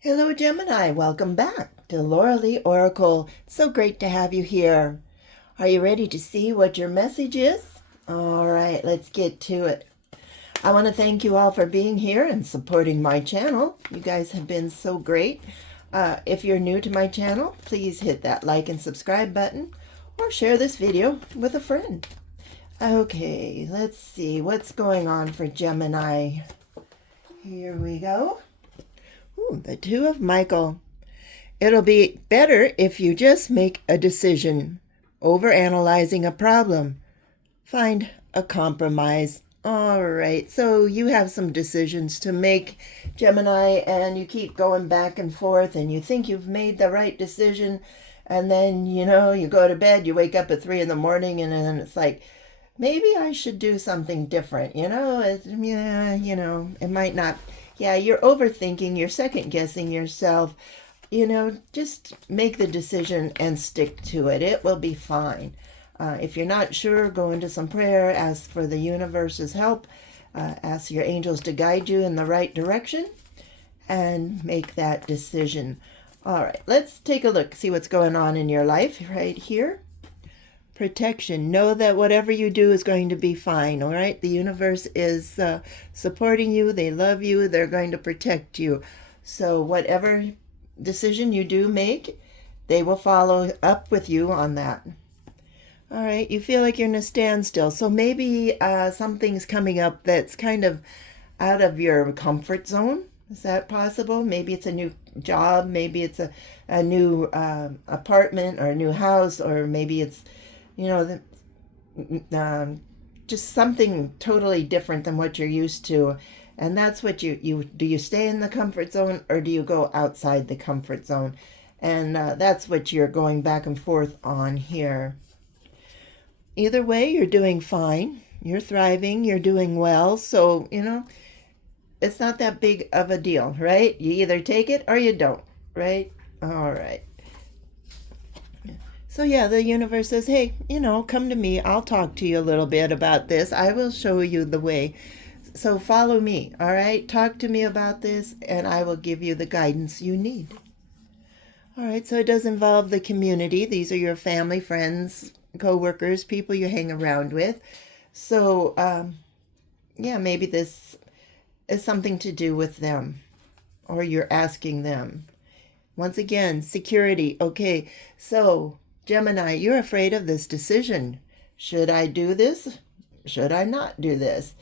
Hello, Gemini. Welcome back to Laura Lee Oracle. It's so great to have you here. Are you ready to see what your message is? All right, let's get to it. I want to thank you all for being here and supporting my channel. You guys have been so great. If you're new to my channel, please hit that like and subscribe button or share this video with a friend. Okay, let's see what's going on for Gemini. Here we go. Ooh, the Two of Michael. It'll be better if you just make a decision. Over analyzing a problem. Find a compromise. All right, so you have some decisions to make, Gemini, and you keep going back and forth, and you think you've made the right decision, and then, you go to bed, you wake up at 3 in the morning, and then it's like, maybe I should do something different, it might not. Yeah, you're overthinking, you're second guessing yourself. Just make the decision and stick to it. It will be fine. If you're not sure, go into some prayer, ask for the universe's help, ask your angels to guide you in the right direction, and make that decision. All right, let's take a look, see what's going on in your life right here. Protection. Know that whatever you do is going to be fine, all right? The universe is supporting you. They love you. They're going to protect you. So whatever decision you do make, they will follow up with you on that. All right, you feel like you're in a standstill. So maybe something's coming up that's kind of out of your comfort zone. Is that possible? Maybe it's a new job. Maybe it's a new apartment or a new house, or maybe it's just something totally different than what you're used to. And that's what you do. You stay in the comfort zone, or do you go outside the comfort zone? And that's what you're going back and forth on here. Either way, you're doing fine. You're thriving. You're doing well. So, it's not that big of a deal, right? You either take it or you don't, right? All right. So yeah, the universe says, hey, come to me. I'll talk to you a little bit about this. I will show you the way. So follow me, all right? Talk to me about this, and I will give you the guidance you need. All right, so it does involve the community. These are your family, friends, co-workers, people you hang around with. So, maybe this is something to do with them, or you're asking them. Once again, security. Okay, so Gemini, you're afraid of this decision. Should I do this? Should I not do this?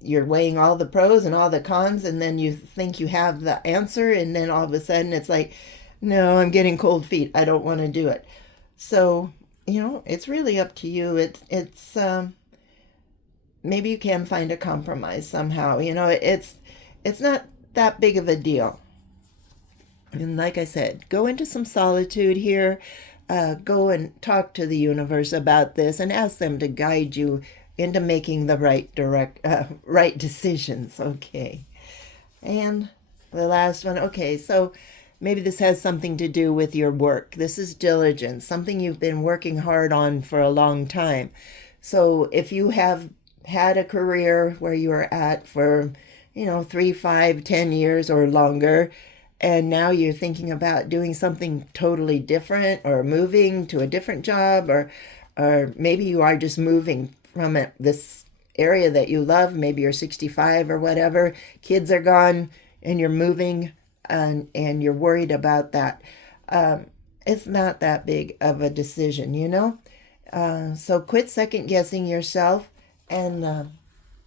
You're weighing all the pros and all the cons, and then you think you have the answer, and then all of a sudden it's like, no, I'm getting cold feet. I don't want to do it. So, it's really up to you. It's maybe you can find a compromise somehow. It's not that big of a deal. And like I said, go into some solitude here. Go and talk to the universe about this and ask them to guide you into making the right decisions. Okay. And the last one. Okay, so maybe this has something to do with your work. This is diligence, something you've been working hard on for a long time. So if you have had a career where you were at for, 3, 5, 10 years or longer, and now you're thinking about doing something totally different, or moving to a different job, or maybe you are just moving from this area that you love. Maybe you're 65 or whatever, kids are gone, and you're moving, and you're worried about that. It's not that big of a decision, so quit second guessing yourself, and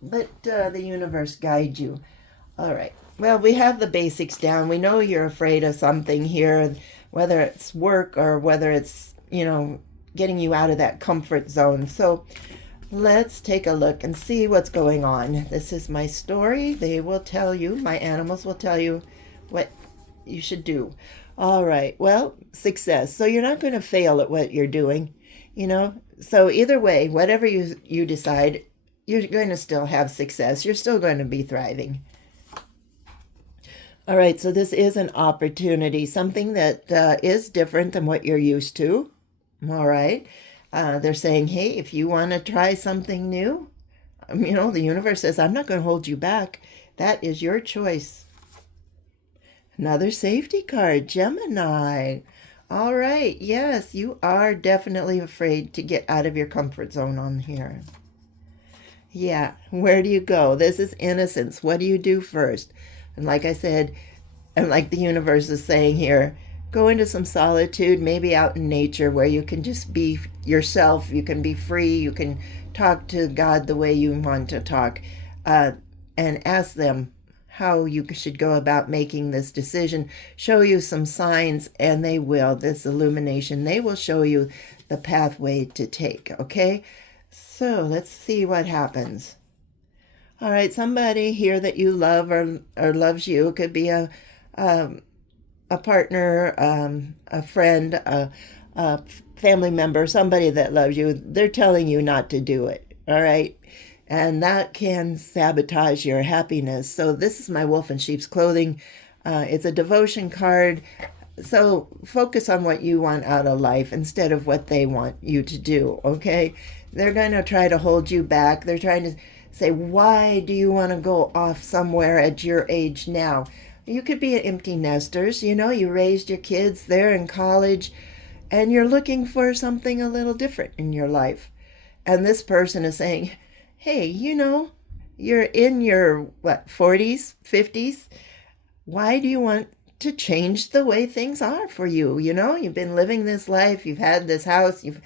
let the universe guide you. All right. Well, we have the basics down. We know you're afraid of something here, whether it's work or whether it's, getting you out of that comfort zone. So let's take a look and see what's going on. This is my story. They will tell you, my animals will tell you what you should do. All right. Well, success. So you're not going to fail at what you're doing, So either way, whatever you decide, you're going to still have success. You're still going to be thriving. All right, so this is an opportunity, something that is different than what you're used to. All right. They're saying, hey, if you want to try something new, the universe says, I'm not going to hold you back. That is your choice. Another safety card, Gemini. All right, yes, you are definitely afraid to get out of your comfort zone on here. Yeah, where do you go? This is innocence. What do you do first? And like I said, and like the universe is saying here, go into some solitude, maybe out in nature where you can just be yourself. You can be free. You can talk to God the way you want to talk, uh, and ask them how you should go about making this decision. Show you some signs, and they will. This illumination, they will show you the pathway to take. Okay, so let's see what happens. All right, somebody here that you love or loves you. Could be um, a partner, a friend, a family member, somebody that loves you. They're telling you not to do it. All right. And that can sabotage your happiness. So, this is my wolf in sheep's clothing. It's a devotion card. So, focus on what you want out of life instead of what they want you to do. Okay. They're going to try to hold you back. They're trying to say, why do you want to go off somewhere at your age now? You could be empty nesters, you raised your kids, they're in college, and you're looking for something a little different in your life. And this person is saying, hey, you're in your, 40s, 50s. Why do you want to change the way things are for you? You've been living this life, you've had this house, you've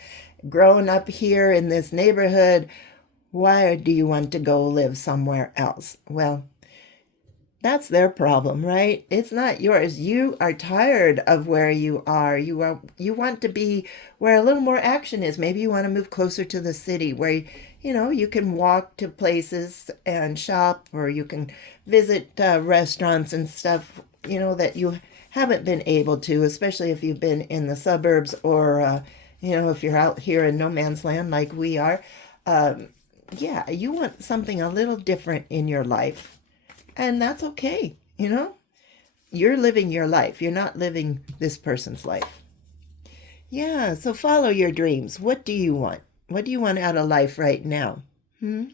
grown up here in this neighborhood. Why do you want to go live somewhere else? Well, that's their problem, right? It's not yours. You are tired of where you are. You want to be where a little more action is. Maybe you want to move closer to the city where you can walk to places and shop, or you can visit restaurants and stuff, that you haven't been able to, especially if you've been in the suburbs, or if you're out here in no man's land like we are. Yeah, you want something a little different in your life. And that's okay. You're living your life. You're not living this person's life. Yeah, so follow your dreams. What do you want? What do you want out of life right now? Hmm?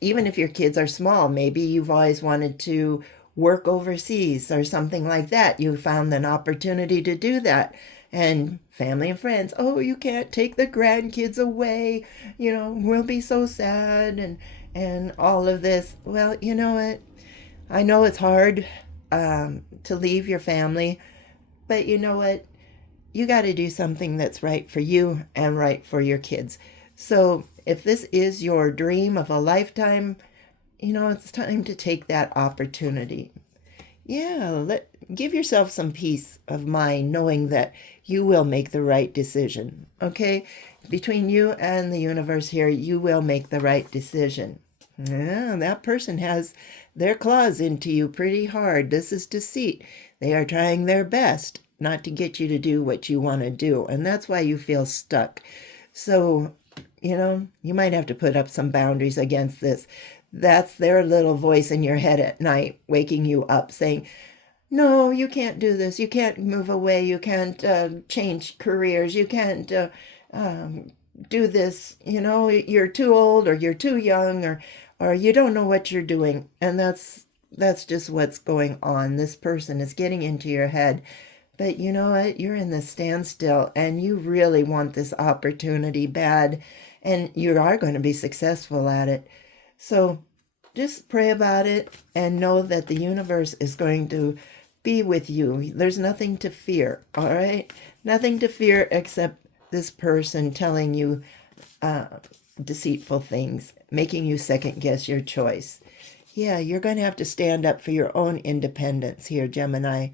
Even if your kids are small, maybe you've always wanted to work overseas or something like that. You found an opportunity to do that. And family and friends, oh, you can't take the grandkids away. We'll be so sad and all of this. Well, you know what? I know it's hard to leave your family, but you know what? You got to do something that's right for you and right for your kids. So if this is your dream of a lifetime, it's time to take that opportunity. Yeah, give yourself some peace of mind knowing that you will make the right decision. Okay? Between you and the universe here, you will make the right decision. Yeah, that person has their claws into you pretty hard. This is deceit. They are trying their best not to get you to do what you want to do. And that's why you feel stuck. So, you might have to put up some boundaries against this. That's their little voice in your head at night, waking you up, saying, no, you can't do this. You can't move away. You can't change careers. You can't do this. You're too old, or you're too young, or you don't know what you're doing. And that's just what's going on. This person is getting into your head. But you know what? You're in the standstill, and you really want this opportunity bad, and you are going to be successful at it. So just pray about it and know that the universe is going to be with you. There's nothing to fear, all right? Nothing to fear except this person telling you deceitful things, making you second guess your choice. Yeah, you're going to have to stand up for your own independence here, Gemini.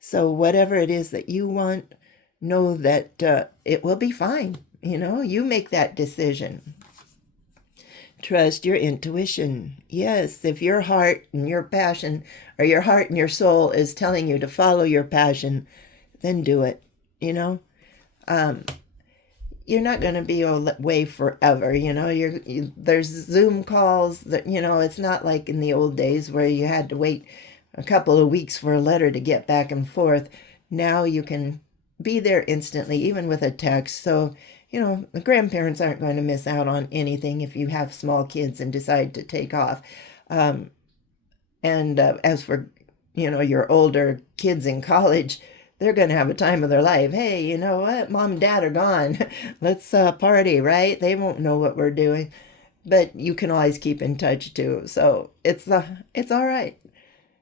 So whatever it is that you want, know that it will be fine. You make that decision. Trust your intuition. Yes, if your heart and your passion, or your heart and your soul is telling you to follow your passion, then do it. You're not going to be away forever. There's Zoom calls that, it's not like in the old days where you had to wait a couple of weeks for a letter to get back and forth. Now you can be there instantly, even with a text. So, the grandparents aren't going to miss out on anything if you have small kids and decide to take off. And as for your older kids in college, they're going to have a time of their life. Hey, you know what? Mom and dad are gone. Let's party, right? They won't know what we're doing, but you can always keep in touch too. So it's all right.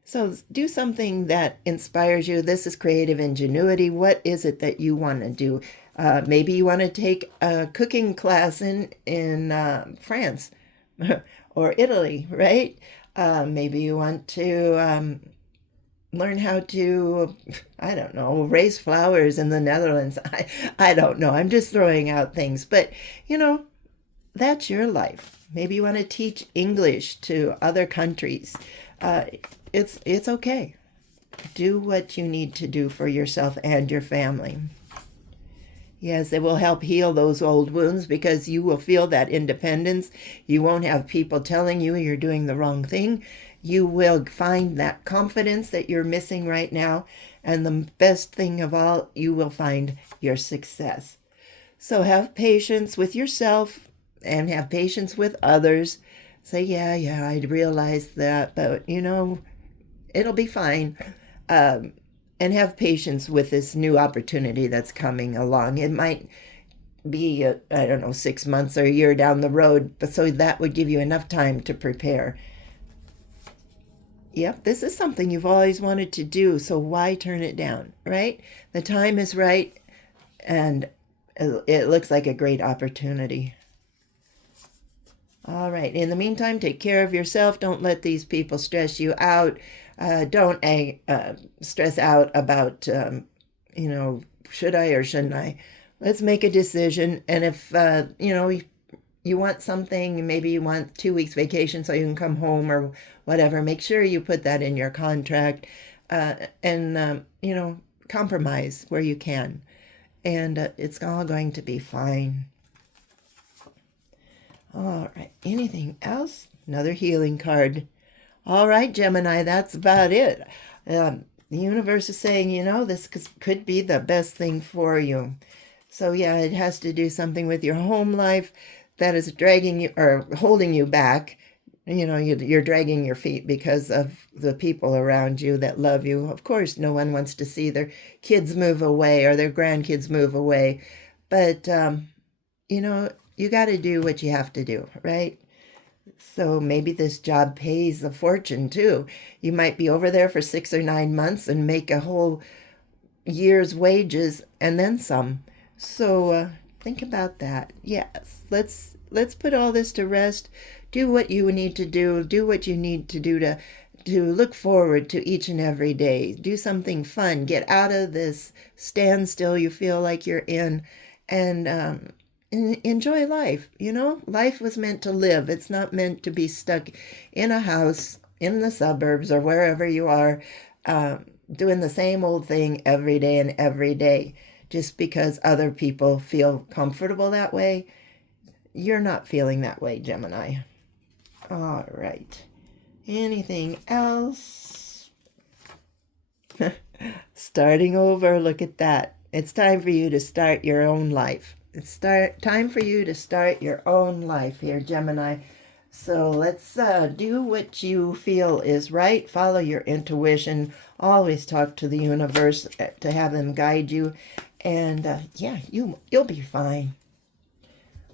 So do something that inspires you. This is creative ingenuity. What is it that you want to do? Maybe you want to take a cooking class in France or Italy, right? Maybe you want to learn how to, I don't know, raise flowers in the Netherlands. I don't know. I'm just throwing out things. But, that's your life. Maybe you want to teach English to other countries. Uh, it's okay. Do what you need to do for yourself and your family. Yes, it will help heal those old wounds because you will feel that independence. You won't have people telling you you're doing the wrong thing. You will find that confidence that you're missing right now. And the best thing of all, you will find your success. So have patience with yourself and have patience with others. Say, yeah, I realize that, but it'll be fine. And have patience with this new opportunity that's coming along. It might be, I don't know, 6 months or a year down the road, but so that would give you enough time to prepare. Yep, this is something you've always wanted to do, so why turn it down, right? The time is right, and it looks like a great opportunity. All right. In the meantime, take care of yourself. Don't let these people stress you out. Don't stress out about, should I or shouldn't I? Let's make a decision. And if, you want something, maybe you want 2 weeks vacation so you can come home or whatever, make sure you put that in your contract and compromise where you can. And it's all going to be fine. All right. Anything else? Another healing card. All right, Gemini, that's about it. The universe is saying, this could be the best thing for you. So, yeah, it has to do something with your home life that is dragging you or holding you back. You're dragging your feet because of the people around you that love you. Of course, no one wants to see their kids move away or their grandkids move away. But, you got to do what you have to do, right? So maybe this job pays a fortune too. You might be over there for 6 or 9 months and make a whole year's wages and then some. So think about that. Yes, let's put all this to rest. Do what you need to do. Do what you need to do to look forward to each and every day. Do something fun. Get out of this standstill you feel like you're in, and enjoy life. Life was meant to live. It's not meant to be stuck in a house in the suburbs or wherever you are, doing the same old thing every day and every day just because other people feel comfortable that way. You're not feeling that way, Gemini. All right. Anything else? Starting over. Look at that. It's time for you to start your own life. It's time for you to start your own life here, Gemini. So let's do what you feel is right. Follow your intuition. Always talk to the universe to have them guide you. And you'll be fine.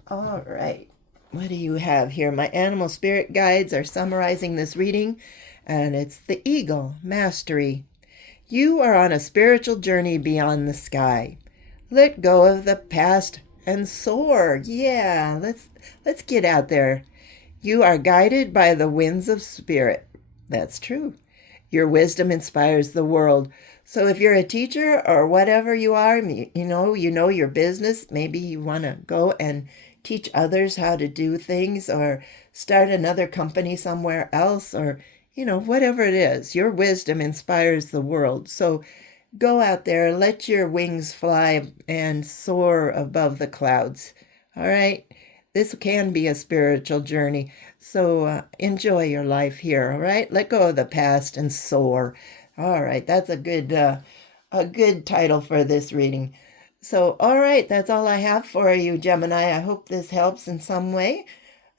All right. What do you have here? My animal spirit guides are summarizing this reading, and it's the Eagle, Mastery. You are on a spiritual journey beyond the sky. Let go of the past and soar. Yeah, let's get out there. You are guided by the winds of spirit. That's true. Your wisdom inspires the world. So if you're a teacher or whatever you are, you know your business, maybe you want to go and teach others how to do things or start another company somewhere else or, whatever it is. Your wisdom inspires the world. So go out there, let your wings fly and soar above the clouds. All right? This can be a spiritual journey. So enjoy your life here. All right? Let go of the past and soar. All right. That's a good title for this reading. So, all right. That's all I have for you, Gemini. I hope this helps in some way.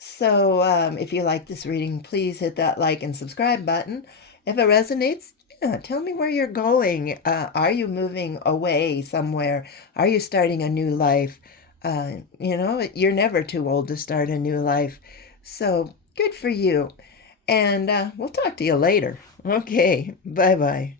So if you like this reading, please hit that like and subscribe button. If it resonates, Yeah, tell me where you're going. Are you moving away somewhere? Are you starting a new life? You're never too old to start a new life. So good for you. And we'll talk to you later. Okay, bye bye.